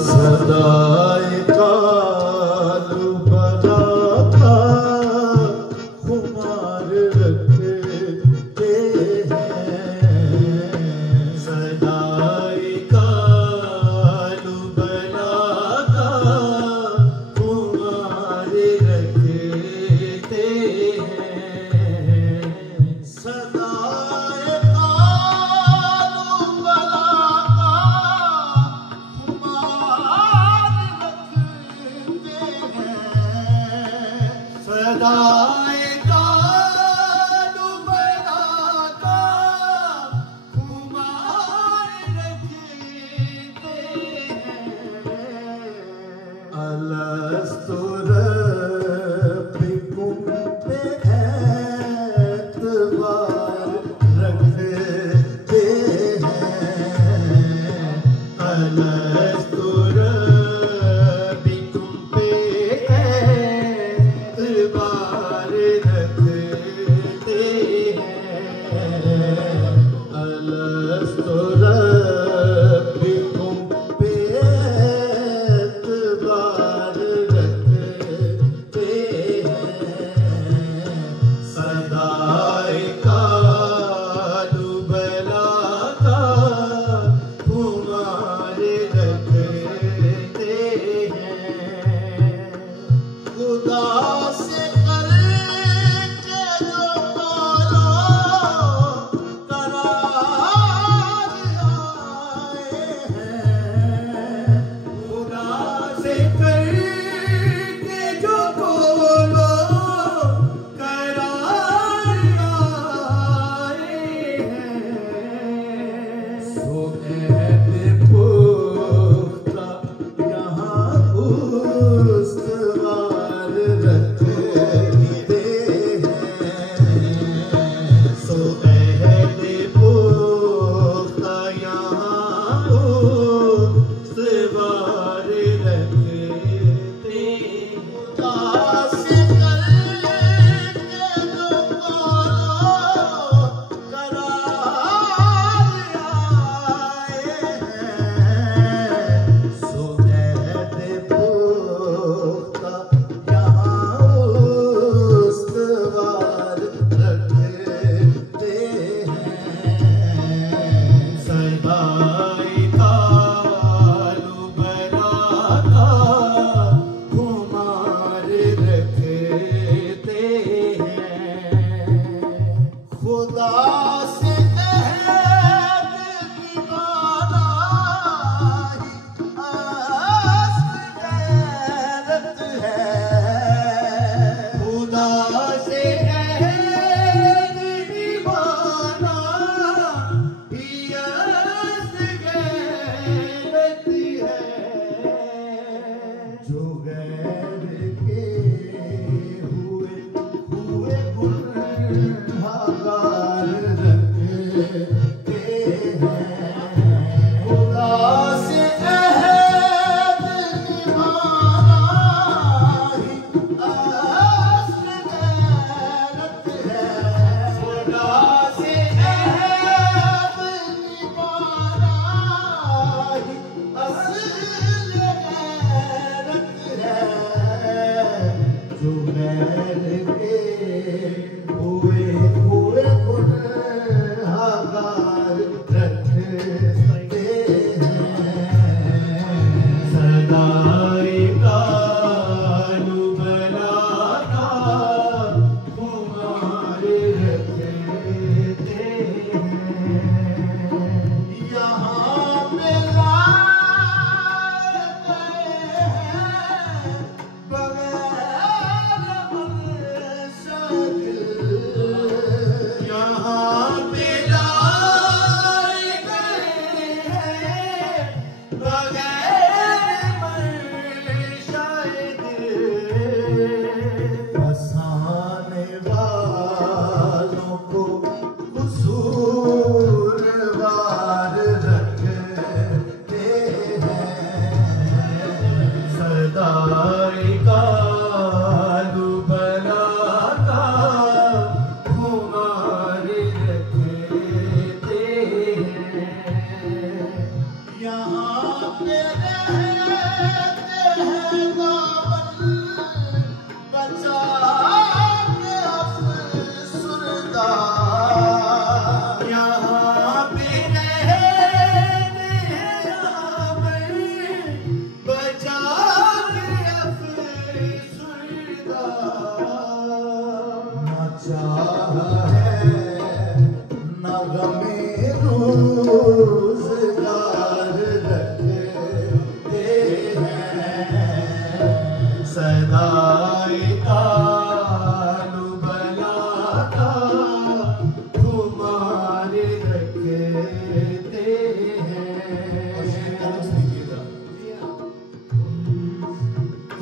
सदाए कालू बला का खुमार रखते हैं। सदाए कालू बला का खुमार रखते हैं। सदाए कालू बला का सदाए कालू बला का खुमार रखते हैं। अलस्तु रब्बिकुम पे एतबार रखते हैं। अलस्तु रब्बिकुम पे एतबार रखते हैं। अलस्तु रब्बिकुम पे एतबार रखते हैं। सदाए कालू बला का खुमार रखते हैं। खुदा से करके जो मारा करार आए हैं। खुदा से करके जो बोलो करार आए हैं। सो कहते पुख्ता यहाँ उस्तवार रखते हैं। सो कहते पुख्ता यहाँ उस्तवार रखते हैं। खुदा से करके जो बोलो करार आए हैं। सो कहते पुख्ता यहाँ उस्तवार रखते हैं। सदाए कालू बला का खुमार रखते हैं। खुदा से अहद निभाना ही असल गैरत है। खुदा से अहद निभाना ही असल गैरत है। जो गैर के हुए गुनहगार रखते हैं। खुदा से अहद निभाना ही असल गैरत है। खुदा से अहद निभाना ही असल गैरत है। जो गैर के हुए गुनहगार रखते हैं। सदाए कालू बला का खुमार रखते हैं। यहाँ पे लाए गए हैं बगैर मकसद। यहाँ पे लाए गए हैं बगैर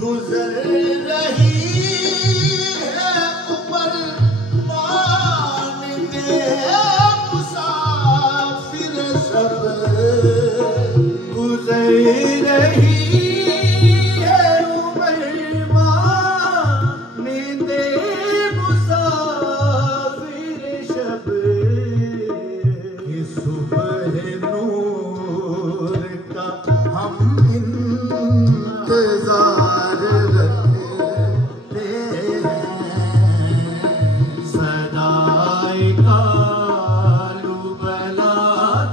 गुजर रही है उम्र मानते मुसाफिर सब गुजर रही है उम्र मानते मुसाफिर सब कि सुबह नूर का हम इंतजार रखते हैं सदाए कालू बला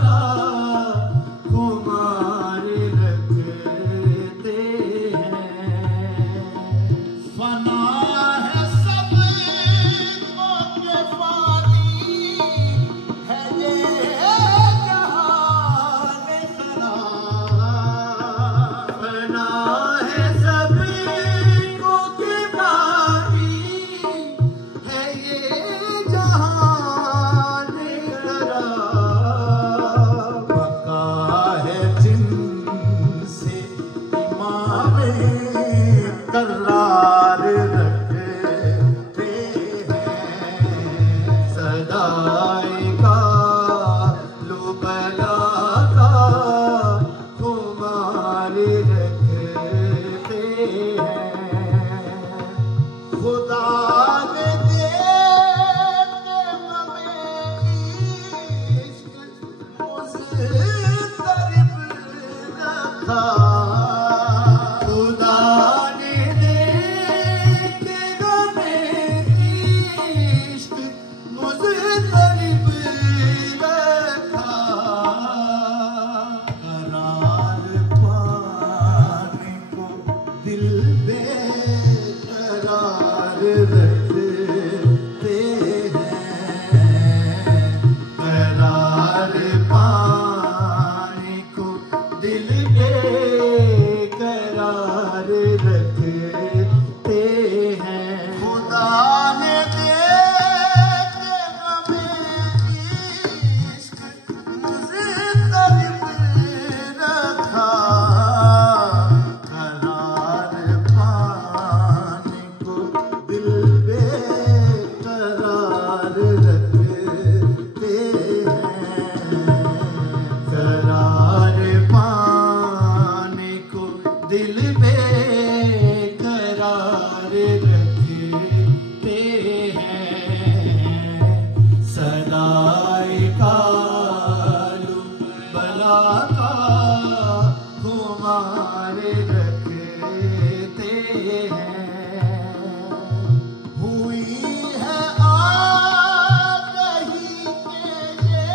का खुमार रखते हैं फना है सब मौके फानी है ये जहान खराब फना है सब मौके फानी है ये जहान खराब बका है जिनसे इमाम करार रखते हैं सदाए कालू बला का खुमार रखते हैं खुदा ने देते हमें इश्क मुज़तरिब रखा खुदा ने देते हमें इश्क मुज़तरिब रखा करार पाने को दिल बेकरार रखते हैं करार पाने को दिल बेकरार रखते हैं खुदा ने देते हमें इश्क मुज़तरिब रखा करार पाने को दिल बेकरार रखते हैं करार पाने को दिल बेकरार रखते हैं सदाए कालू बला का खुमार रखते हैं हुई है आगही के ये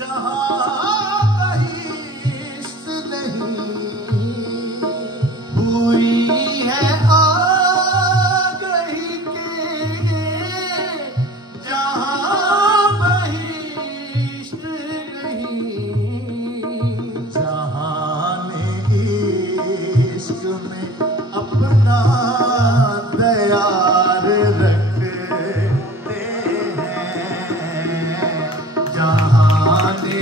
जहाँ कहीं इश्क नहीं हुई है आगही के ये जहाँ बहिश्त नहीं जहाँ ने इश्क में अपना तैयार रखते हैं जहाँ ने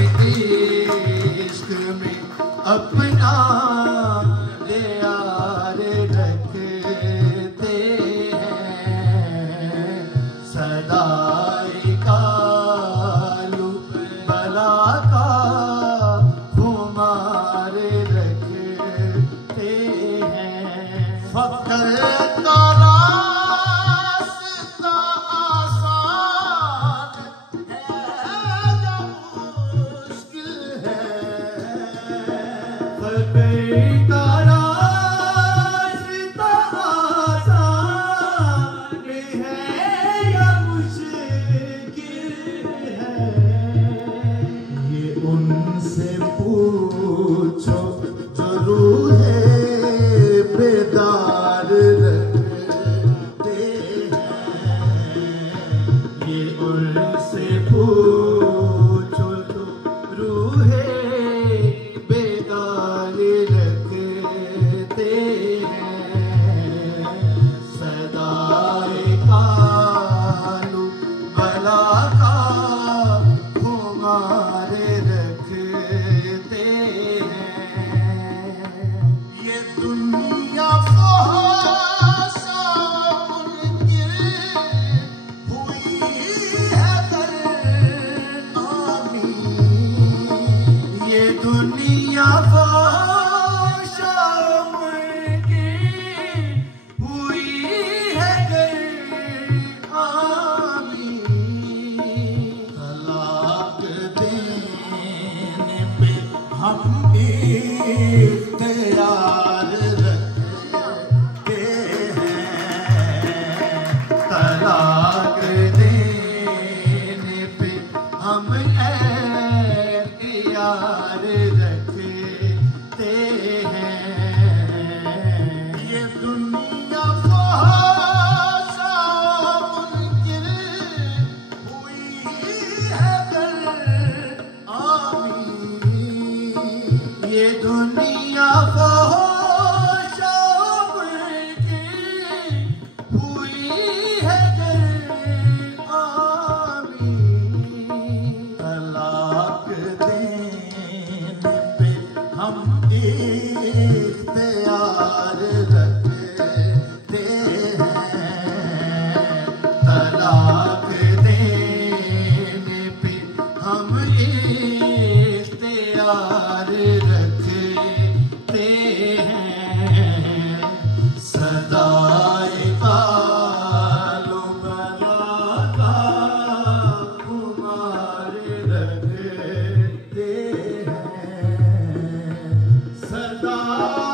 इश्क में अपना तैयार रखते हैं सदाए कालू बला का खुमार रखते हैं फकर का रास्ता आसान है या मुश्किल है फकर का रास्ता आसान है या मुश्किल है ये उनसे पूछो जरूर है बेदार रखते हैं ये उनसे पूछो तो रूहे बेदार रखते हैं सदाए कालू बला का खुमार रखते हैं ये दुनिया सदा